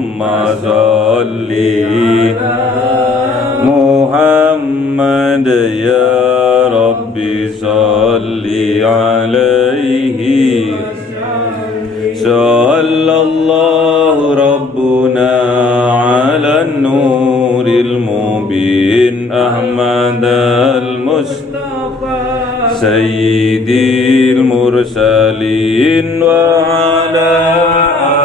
Allahumma salli Muhammad ya Rabbi salli alaihi sallallahu rabbuna ala nuril mubin Ahmad al-Mustafa sayyidil mursalin wa ala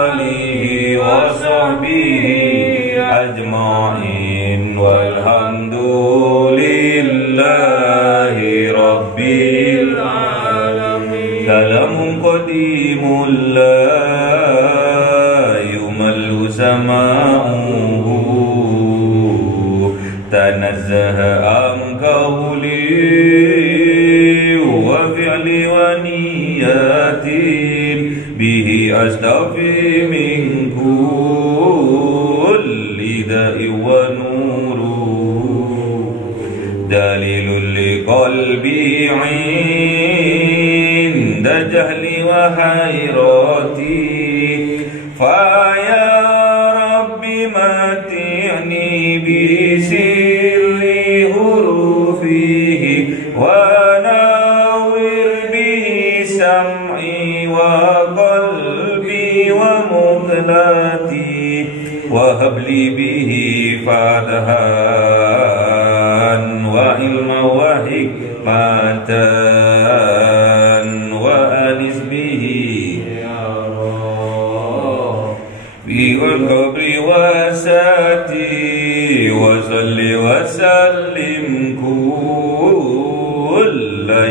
alihi wa sahbihi ajma'in walhamdulillahi rabbil alamin kalamun qadimul la yumallu sama'uhu tanazzaha an qawli wa fi'li wa niyatin bihi astafi min kulli da'i wa nuru dalilul liqalbi 'inda jahli wa hayrati fa ya rabbi mati'ni bi sirri hurufihi wa nawwir bihi sam'i wa qalbi wa muqnati wa habli bihi fatahan wa ilma wa hikmatan wa anis bihi fi qabri wa sati wa salli wa sallim kulla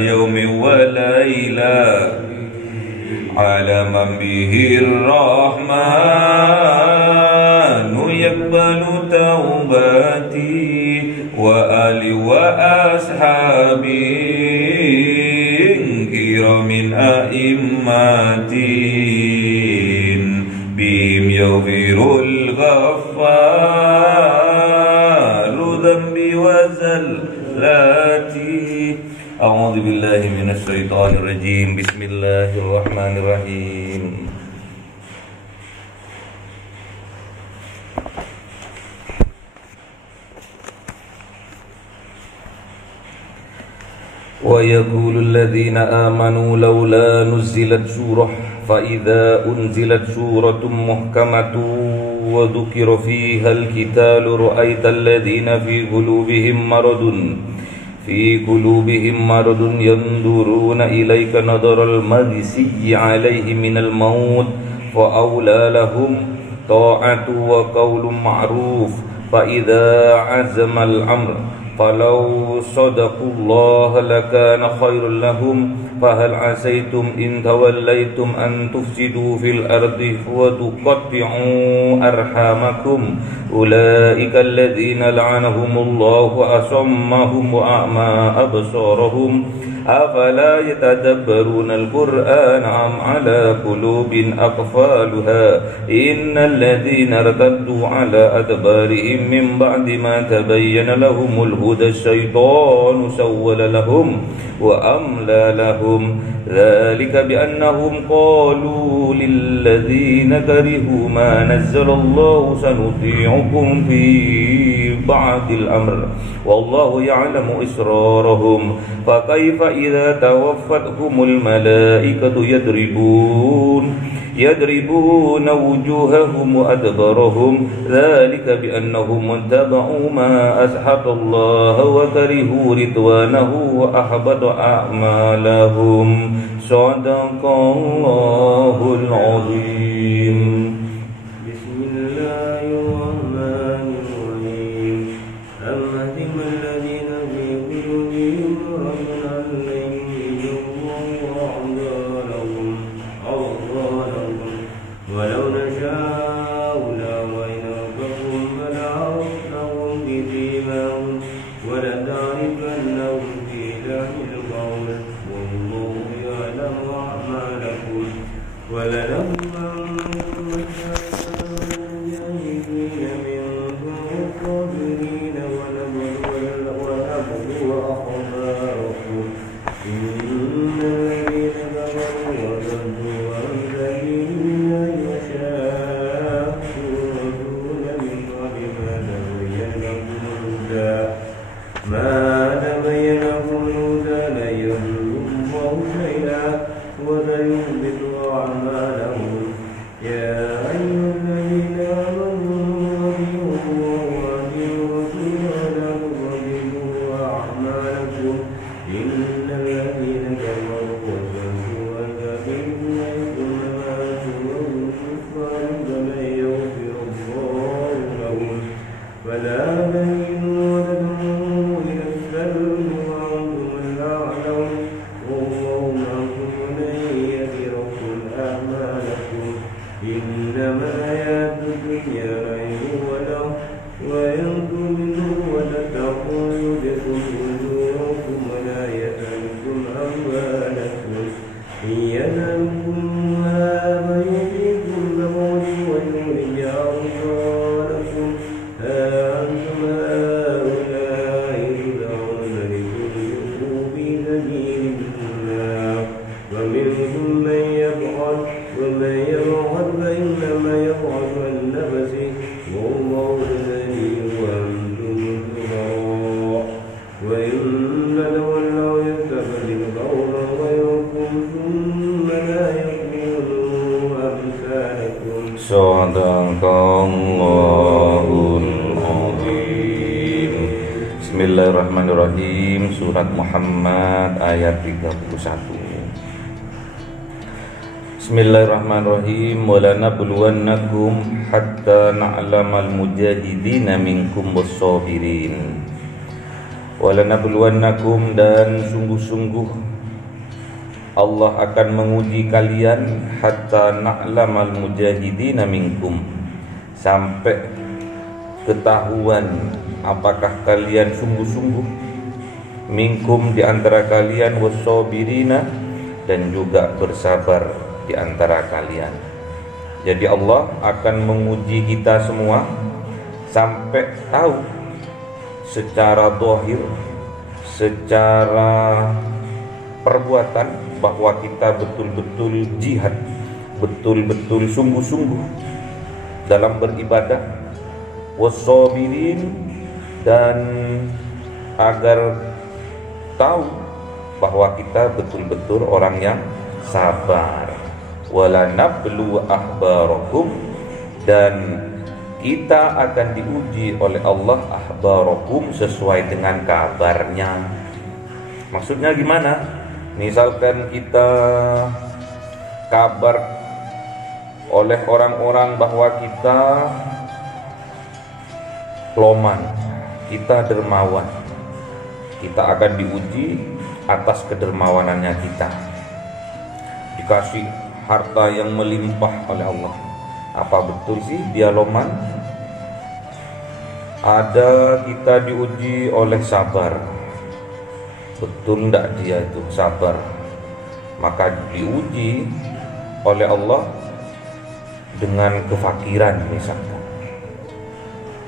yawmin wa layla ala man bihi ar-rahmanu yaqbalu tawbati wa ali wa ashabi kiramin a'immatin bihim yaghfirul ghaffaru dhanbi wa zallati a'udzu billahi minasy syaithanir rajim bismillahirrahmanirrahim wa yaqulu alladhina amanu laula nuzilat surah fa idza unzilat suratun muhkamatun wa dhukira fiha al-qitalu ra'aita alladhina fi qulubihim maradun yanduruna ilayka nadaral magisi alayhi minal maut fa awla lahum ta'atu wa qawlun ma'ruf fa idza azama al-amr falau sadaqullaha lakana khairan lahum fahal asaytum in tawallaytum an tufsidu fil ardi wa tuqatti'u arhamakum ulaika alladhina la'anahumullahu asammahum wa a'ma absarahum afala yatadabbaruna al-qur'ana am ala qulubin aqfaluha innal ladhina irtaddu ala adbarihim min ba'di ma tabayyana lahumul huda asy-syaitanu sawwala lahum wa amla lahum dhalika bi annahum qalu lil ladzina karihu ma nazzalallahu sanuti'ukum fi ba'dil amr wallahu ya'lamu israrahum fa kaifa idza tawaffatuhumul malaikatu yadribuna wujuhahum wa adbarahum dhalika bi annahum ittaba'u ma ashaba Allah wa karihu ridwanahu wa ahbata a'malahum sadaqallahul azim. فلا تهنوا وتدعوا إلى السلم وأنتم الأعلون والله معكم ولن يتركم أعمالكم إنما حياة الدنيا لعب ولهو وإن تؤمنوا وتتقوا يؤتكم أجوركم ولا يسألكم أموالكم إن يسألكموها فيؤتكم بقول ويخرج أبصاركم ها أنتم هؤلاء تدعون لتنفقوا في سبيل الله ومنكم من يبخل ومن يبخل فإنما يبخل عن نفسه والله الغني وأنتم الفقراء وإن تولوا يستبدل قوما غيركم ثم لا يكونوا أمثالكم. Shadaqallahul Azim. Bismillahirrahmanirrahim. Surat Muhammad ayat 31. Bismillahirrahmanirrahim. Walanabluwannakum hatta na'lamal mujahidina minkum was-sabirin. Walanabluwannakum, dan sungguh-sungguh Allah akan menguji kalian, hatta na'lamal mujahidina minkum, sampai ketahuan apakah kalian sungguh-sungguh, minkum di antara kalian, was-sabirina, dan juga bersabar di antara kalian. Jadi Allah akan menguji kita semua sampai tahu secara zahir, secara perbuatan, bahwa kita betul-betul jihad, betul-betul sungguh-sungguh dalam beribadah, was-sabirin, dan agar tahu bahwa kita betul-betul orang yang sabar. Wala nablu ahbarakum, dan kita akan diuji oleh Allah, ahbarakum, sesuai dengan kabarnya. Maksudnya gimana? Misalkan kita kabar oleh orang-orang bahwa kita loman, kita dermawan, kita akan diuji atas kedermawanannya kita. Dikasih harta yang melimpah oleh Allah, apa betul sih dia loman? Ada kita diuji oleh sabar, betul enggak dia itu sabar? Maka diuji oleh Allah dengan kefakiran misalkan.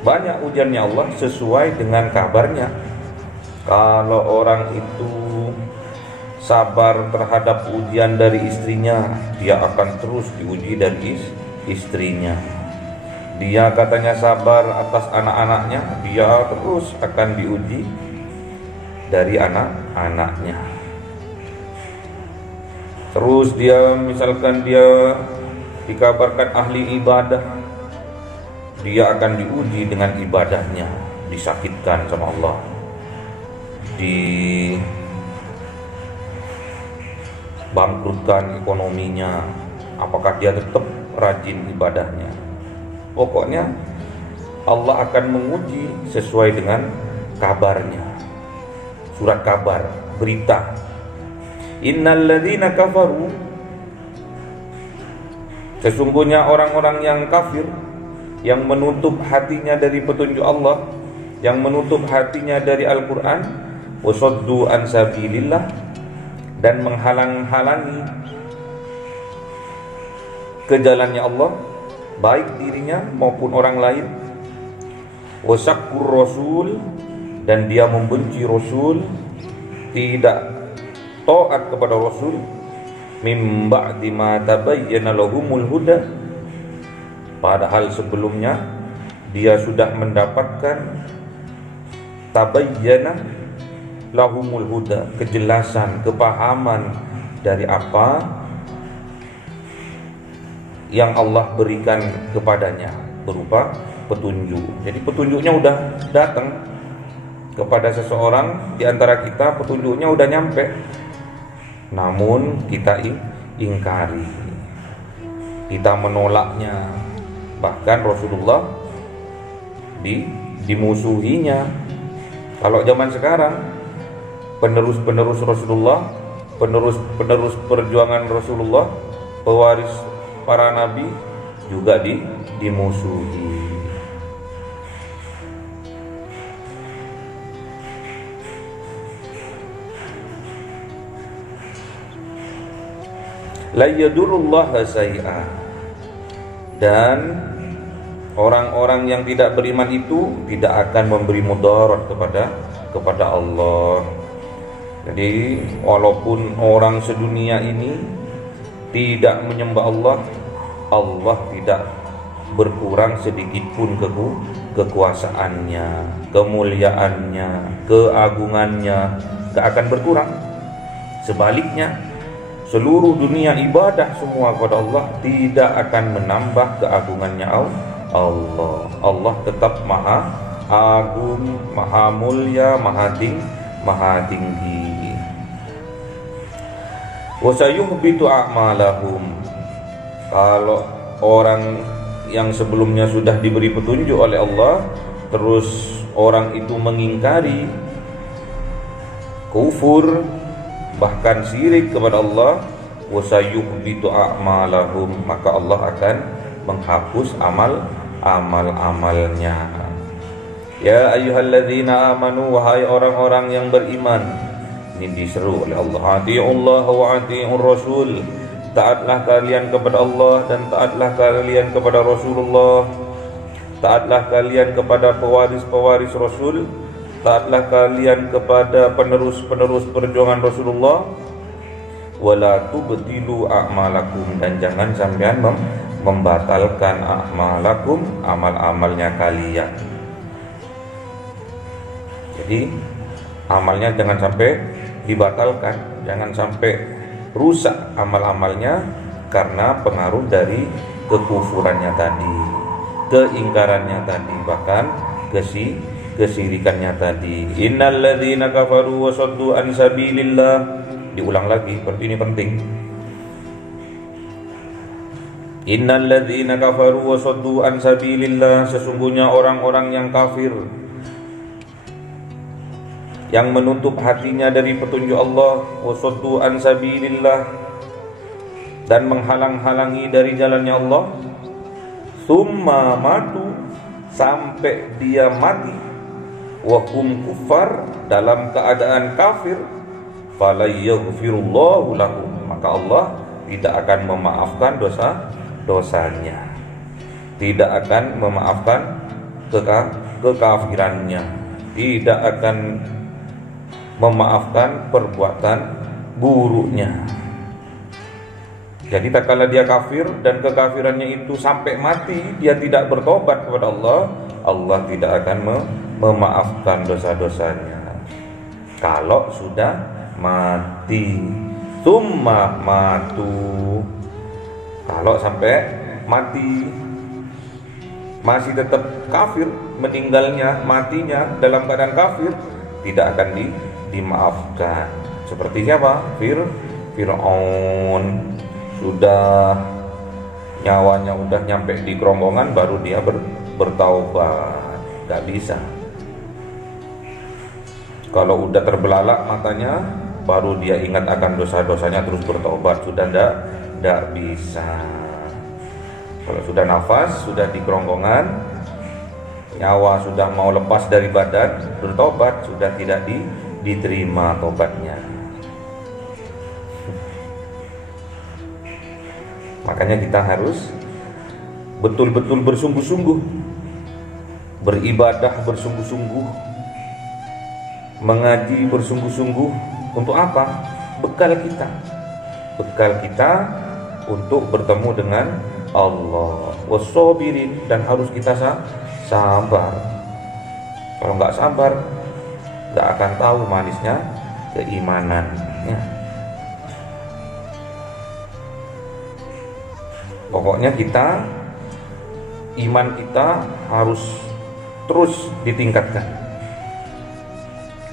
Banyak ujiannya Allah sesuai dengan kabarnya. Kalau orang itu sabar terhadap ujian dari istrinya, dia akan terus diuji dari istrinya. Dia katanya sabar atas anak-anaknya, dia terus akan diuji dari anak-anaknya. Terus dia misalkan dia dikabarkan ahli ibadah, dia akan diuji dengan ibadahnya, disakitkan sama Allah, bangkrutkan ekonominya, apakah dia tetap rajin ibadahnya? Pokoknya Allah akan menguji sesuai dengan kabarnya. Surat kabar, berita. Innal ladzina kafaru, sesungguhnya orang-orang yang kafir, yang menutup hatinya dari petunjuk Allah, yang menutup hatinya dari Al-Quran, wasaddu an sabilillah, dan menghalang-halangi ke jalannya Allah, baik dirinya maupun orang lain, wasakkur rasul, dan dia membenci Rasul, tidak taat kepada Rasul, mim ba'di ma tabayyana lahumul huda, padahal sebelumnya dia sudah mendapatkan tabayyana lahumul huda, kejelasan, kepahaman dari apa yang Allah berikan kepadanya berupa petunjuk. Jadi petunjuknya udah datang kepada seseorang di antara kita, petunjuknya udah nyampe, namun kita ingkari, kita menolaknya. Bahkan Rasulullah dimusuhinya. Kalau zaman sekarang penerus-penerus Rasulullah, penerus perjuangan Rasulullah, pewaris para nabi juga dimusuhi. La yadurullaha say'a. Dan orang-orang yang tidak beriman itu tidak akan memberi mudarat kepada Allah. Jadi walaupun orang sedunia ini tidak menyembah Allah, Allah tidak berkurang sedikit pun kekuasaannya, kemuliaannya, keagungannya, tidak akan berkurang. Sebaliknya, seluruh dunia ibadah semua kepada Allah tidak akan menambah keagungannya Allah. Allah tetap maha agung, maha mulia, maha tinggi. Wa sayuhbitu a'malahum. Kalau orang yang sebelumnya sudah diberi petunjuk oleh Allah, terus orang itu mengingkari, kufur, bahkan syirik kepada Allah, wa sayuhbitu a'malahum, maka Allah akan menghapus amal-amalnya. Ya ayyuhalladzina amanu, wahai orang-orang yang beriman. Ini diseru oleh Allah, ati'ullah wa ati'ur rasul. Taatlah kalian kepada Allah dan taatlah kalian kepada Rasulullah. Taatlah kalian kepada pewaris-pewaris Rasul. Taatlah kalian kepada penerus-penerus perjuangan Rasulullah. Wala tubtilu a'malakum, dan jangan sampean membatalkan a'malakum, amal-amalnya kalian. Jadi amalnya jangan sampai dibatalkan, jangan sampai rusak amal-amalnya karena pengaruh dari kekufurannya tadi, keingkarannya tadi, bahkan kesirikannya tadi. Innal ladzina kafaru wa saddu an sabilillah. Diulang lagi, ini penting. Innal ladzina kafaru wa saddu an sabilillah, sesungguhnya orang-orang yang kafir, yang menutup hatinya dari petunjuk Allah, wasuddu an sabilillah, dan menghalang-halangi dari jalannya Allah, summa matu, sampai dia mati, wa hum kuffar, dalam keadaan kafir, fala yaghfirullahu lahum, maka Allah tidak akan memaafkan dosanya, tidak akan memaafkan kekafirannya, tidak akan memaafkan perbuatan buruknya. Jadi tak kala dia kafir dan kekafirannya itu sampai mati, dia tidak bertobat kepada Allah, Allah tidak akan memaafkan dosa-dosanya. Kalau sudah mati, summa matu, kalau sampai mati masih tetap kafir, meninggalnya, matinya dalam keadaan kafir, tidak akan dimaafkan. Seperti siapa? Fir'aun. Sudah nyawanya udah nyampe di kerongkongan baru dia bertaubat. Gak bisa. Kalau udah terbelalak matanya baru dia ingat akan dosa-dosanya terus bertaubat. Sudah ndak bisa. Kalau sudah nafas, sudah di kerongkongan, nyawa sudah mau lepas dari badan, bertobat sudah tidak diterima tobatnya. Makanya kita harus betul-betul bersungguh-sungguh, beribadah bersungguh-sungguh, mengaji bersungguh-sungguh. Untuk apa? Bekal kita untuk bertemu dengan Allah. Wassabirin, dan harus kita sabar. Kalau nggak sabar, nggak akan tahu manisnya keimanannya. Pokoknya iman kita harus terus ditingkatkan.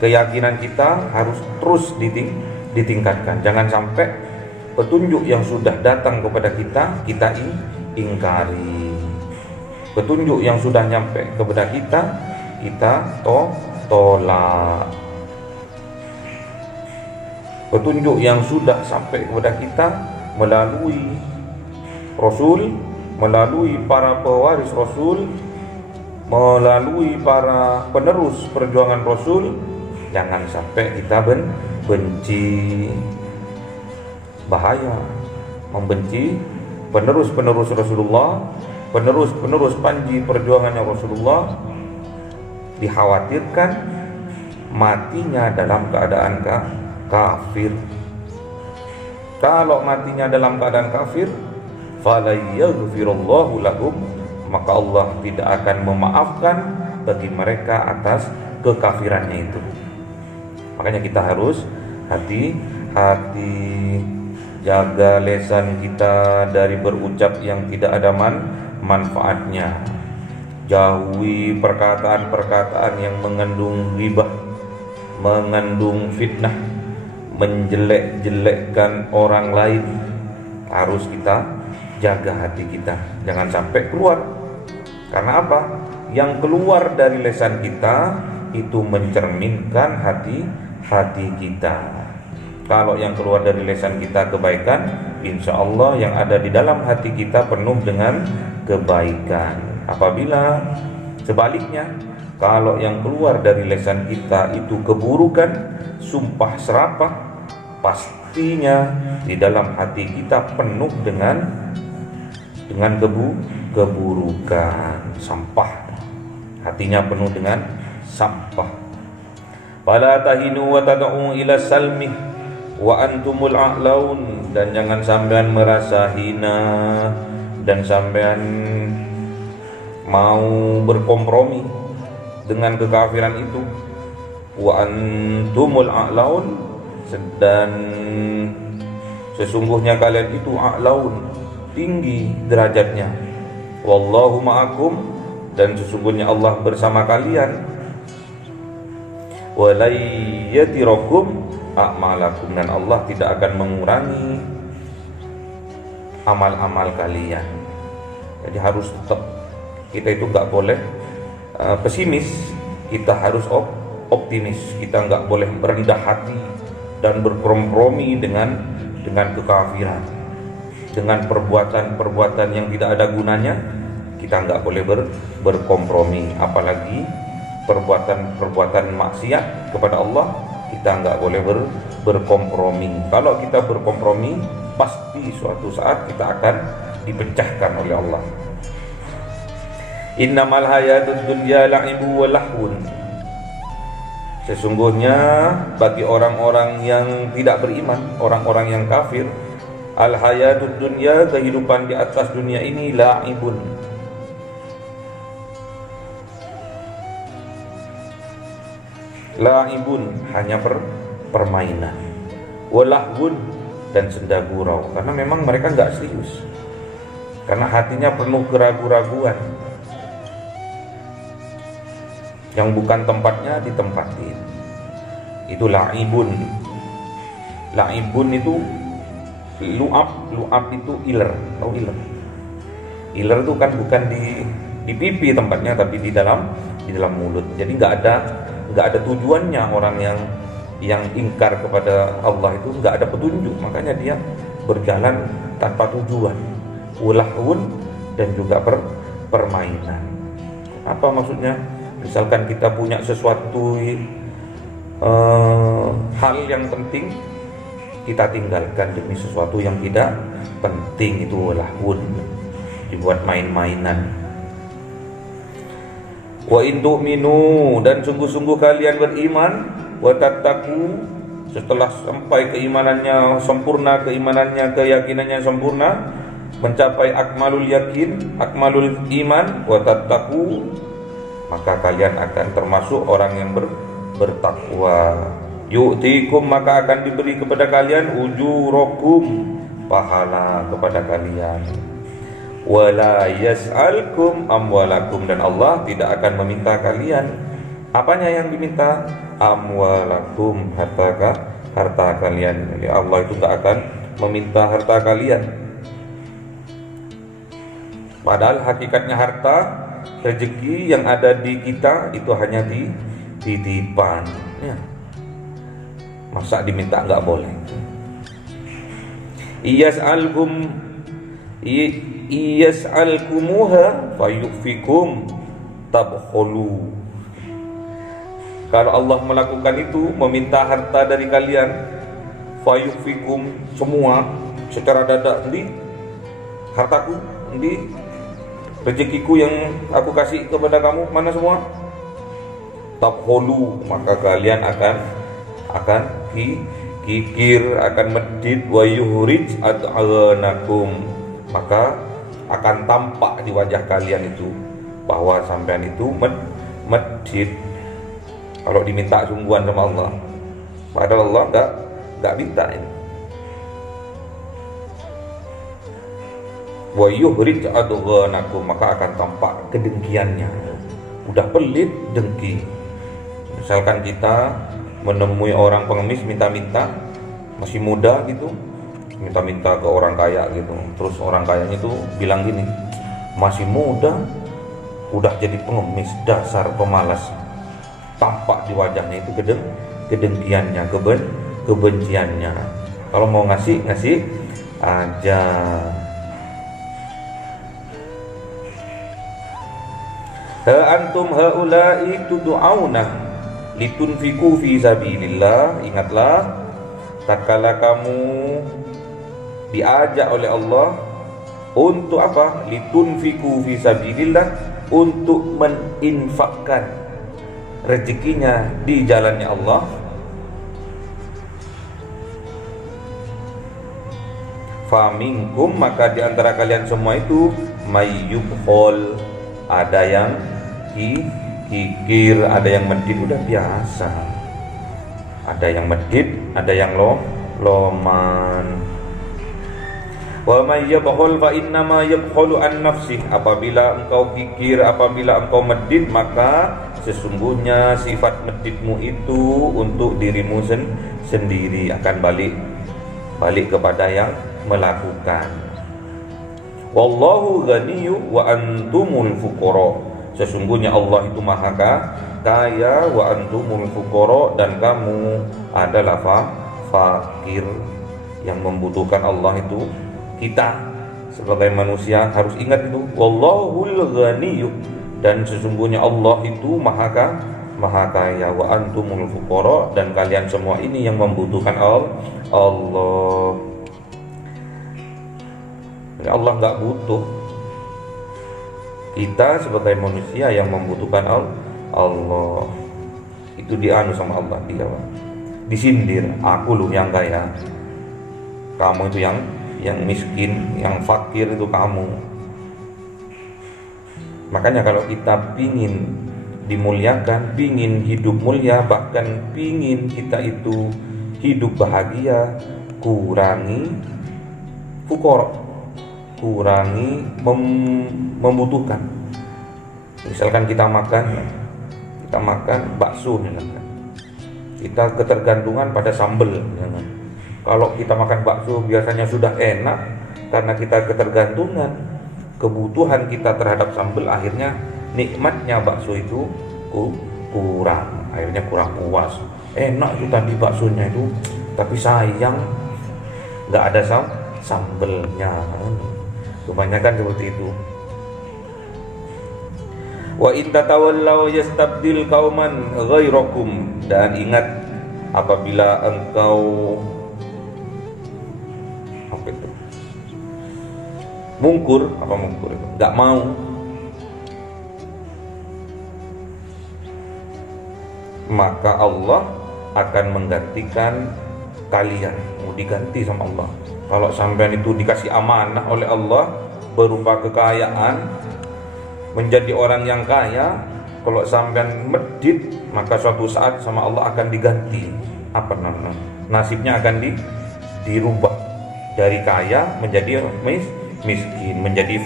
Keyakinan kita harus terus ditingkatkan. Jangan sampai petunjuk yang sudah datang kepada kita ingkari. Petunjuk yang sudah nyampe kepada kita kita tolak. Petunjuk yang sudah sampai kepada kita melalui Rasul, melalui para pewaris Rasul, melalui para penerus perjuangan Rasul, jangan sampai kita benci. Bahaya membenci penerus-penerus Rasulullah, penerus-penerus panji perjuangannya Rasulullah. Dikhawatirkan matinya dalam keadaan kafir. Kalau matinya dalam keadaan kafir, fala yaghfirullahu lahum, maka Allah tidak akan memaafkan bagi mereka atas kekafirannya itu. Makanya kita harus hati-hati, jaga lisan kita dari berucap yang tidak ada manfaatnya. Jauhi perkataan-perkataan yang mengandung ghibah, mengandung fitnah, menjelek-jelekkan orang lain. Harus kita jaga hati kita, jangan sampai keluar. Karena apa? Yang keluar dari lisan kita itu mencerminkan hati kita. Kalau yang keluar dari lisan kita kebaikan, insya Allah yang ada di dalam hati kita penuh dengan kebaikan. Apabila sebaliknya, kalau yang keluar dari lisan kita itu keburukan, sumpah serapah, pastinya di dalam hati kita penuh dengan keburukan, sampah. Hatinya penuh dengan sampah. Fala tahinu wa tad'u ila salmi wa antumul a'laun, dan jangan sampean merasa hina dan sampean mau berkompromi dengan kekafiran itu. Wa antumul a'laun, dan sesungguhnya kalian itu a'laun, tinggi derajatnya. Wallahu ma'akum, dan sesungguhnya Allah bersama kalian. Walayyatirakum a'malakum, dan Allah tidak akan mengurangi amal-amal kalian. Jadi harus tetap, kita itu nggak boleh pesimis, kita harus optimis. Kita nggak boleh merendah hati dan berkompromi dengan kekafiran, dengan perbuatan-perbuatan yang tidak ada gunanya. Kita nggak boleh berkompromi, apalagi perbuatan-perbuatan maksiat kepada Allah. Kita nggak boleh berkompromi. Kalau kita berkompromi, pasti suatu saat kita akan dipecahkan oleh Allah. Innamal hayatud dunya la'ibu wa lahwun, sesungguhnya bagi orang-orang yang tidak beriman, orang-orang yang kafir, al hayatud dunya, kehidupan di atas dunia ini, la'ibun, la'ibun, hanya permainan, walahun, dan senda gurau. Karena memang mereka nggak serius, karena hatinya penuh keraguan-raguan. Yang bukan tempatnya ditempatin. Itu la'ibun. La'ibun itu lu'ab itu iler. Tahu iler? Iler itu kan bukan di pipi tempatnya, tapi di dalam mulut. Jadi nggak ada tujuannya. Orang yang ingkar kepada Allah itu nggak ada petunjuk, makanya dia berjalan tanpa tujuan. Ulahun, dan juga permainan. Apa maksudnya? Misalkan kita punya sesuatu hal yang penting, kita tinggalkan demi sesuatu yang tidak penting, itu lahun, dibuat main-mainan. Wa in tu'minu, dan sungguh-sungguh kalian beriman, wa tattaqu, setelah sampai keimanannya sempurna, keyakinannya sempurna, mencapai akmalul yakin, akmalul iman, wa tattaqu, maka kalian akan termasuk orang yang bertakwa. Yu'tikum, maka akan diberi kepada kalian ujurakum, pahala kepada kalian. Wala yas'alkum amwalakum, dan Allah tidak akan meminta kalian. Apanya yang diminta? Amwalakum, harta kalian. Jadi Allah itu tidak akan meminta harta kalian. Padahal hakikatnya harta rezeki yang ada di kita itu hanya titipan ya. Masa diminta nggak boleh. Iyas'alkumuha fayukfikum tabkhulu. Kalau Allah melakukan itu, meminta harta dari kalian, fayukfikum, semua secara dadak, di hartaku, di rezekiku yang aku kasih kepada kamu, mana semua? Tabkhulu, maka kalian akan kikir, akan medit, wa yuhrij ad'anakum, maka akan tampak di wajah kalian itu bahwa sampean itu medit. Kalau diminta sungguhan sama Allah, padahal Allah enggak minta ini. Wa yuhrij adghanakum, maka akan tampak kedengkiannya. Udah pelit, dengki. Misalkan kita menemui orang pengemis minta-minta, masih muda gitu, minta-minta ke orang kaya gitu. Terus orang kayanya itu bilang gini, masih muda udah jadi pengemis, dasar pemalas. Tampak di wajahnya itu kedengkiannya, kebenciannya. Kalau mau ngasih aja. Ha antum haula'i tud'auna litunfiqu fi sabilillah. Ingatlah tatkala kamu diajak oleh Allah untuk apa? Litunfiqu fi sabilillah, untuk meninfakkan rezekinya di jalannya Allah. Faminkum, maka di antara kalian semua itu mayyubkhol, ada yang kikir, ada yang medit, udah biasa. Ada yang medit, ada yang loman. Wa may yabkhul fa innama yabkhulu an nafsih. Apabila engkau kikir, apabila engkau medit, maka sesungguhnya sifat meditmu itu untuk dirimu sendiri, akan balik kepada yang melakukan. Wallahu ghaniyyu wa antumul fuqara. Sesungguhnya Allah itu maha kaya, wa antumul fuqara, dan kamu adalah fakir. Yang membutuhkan Allah itu kita sebagai manusia, harus ingat itu. Wallahul ghaniyyu, dan sesungguhnya Allah itu maha kaya, wa antumul fuqara, dan kalian semua ini yang membutuhkan Allah. Allah nggak butuh, kita sebagai manusia yang membutuhkan Allah. Itu dianu sama Allah, dia disindir, aku loh yang kaya, kamu itu yang miskin, yang fakir itu kamu. Makanya kalau kita pingin dimuliakan, pingin hidup mulia, bahkan pingin kita itu hidup bahagia, kurangi fuqara, kurangi membutuhkan. Misalkan kita makan bakso, kita ketergantungan pada sambal. Kalau kita makan bakso biasanya sudah enak, karena kita ketergantungan, kebutuhan kita terhadap sambal, akhirnya nikmatnya bakso itu kurang, akhirnya kurang puas. Enak itu tadi baksonya itu, tapi sayang nggak ada sambelnya. Kebanyakan seperti itu. Wa in tatawallaw yastabdil qauman ghairakum, dan ingat apabila engkau mungkur itu nggak mau, maka Allah akan menggantikan kalian, mau diganti sama Allah. Kalau sampean itu dikasih amanah oleh Allah berupa kekayaan, menjadi orang yang kaya, kalau sampean medit, maka suatu saat sama Allah akan diganti. Nasibnya akan dirubah dari kaya menjadi miskin, menjadi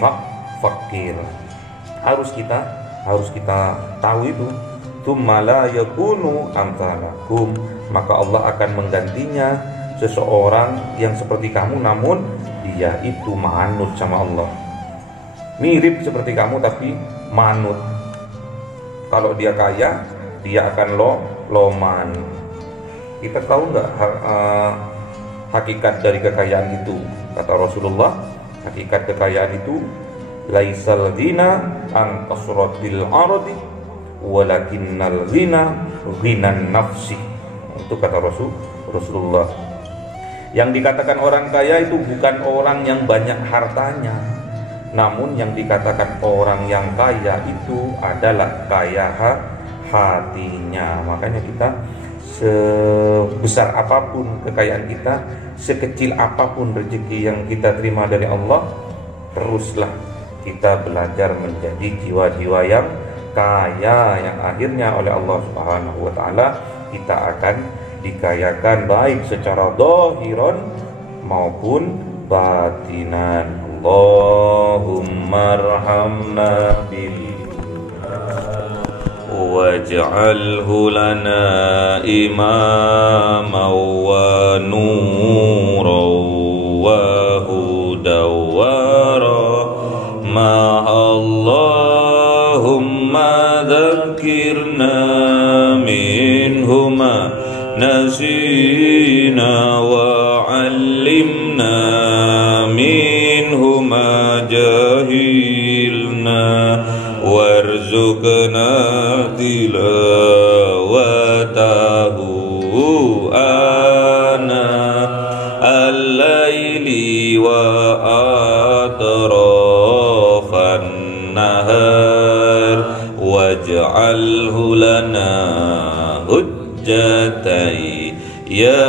fakir. Harus kita tahu itu. Tsumma la yakunu amsalakum, maka Allah akan menggantinya seseorang yang seperti kamu, namun dia itu manut sama Allah, mirip seperti kamu tapi manut. Kalau dia kaya, dia akan loman. Kita tahu nggak hakikat dari kekayaan itu? Kata Rasulullah, hakikat kekayaan itu laisal ghina an kasratil ardi walakinnal ghina ghinan nafsi. Itu kata Rasulullah. Yang dikatakan orang kaya itu bukan orang yang banyak hartanya, namun yang dikatakan orang yang kaya itu adalah kaya hatinya. Makanya kita sebesar apapun kekayaan kita, sekecil apapun rezeki yang kita terima dari Allah, teruslah kita belajar menjadi jiwa-jiwa yang kaya, yang akhirnya oleh Allah Subhanahu wa taala kita akan dikayakan baik secara zahiran maupun batinan. Allahumma arhamna bil waj'alhu lana imaman wa nuran wa hudan wa rahmah. Allahumma dzakirna minhuma nasina wa 'allimna minhuma jahilna warzuqna tilawatahu ana al-laili wa atrafan nahar waj'alhu lana hujjatai ya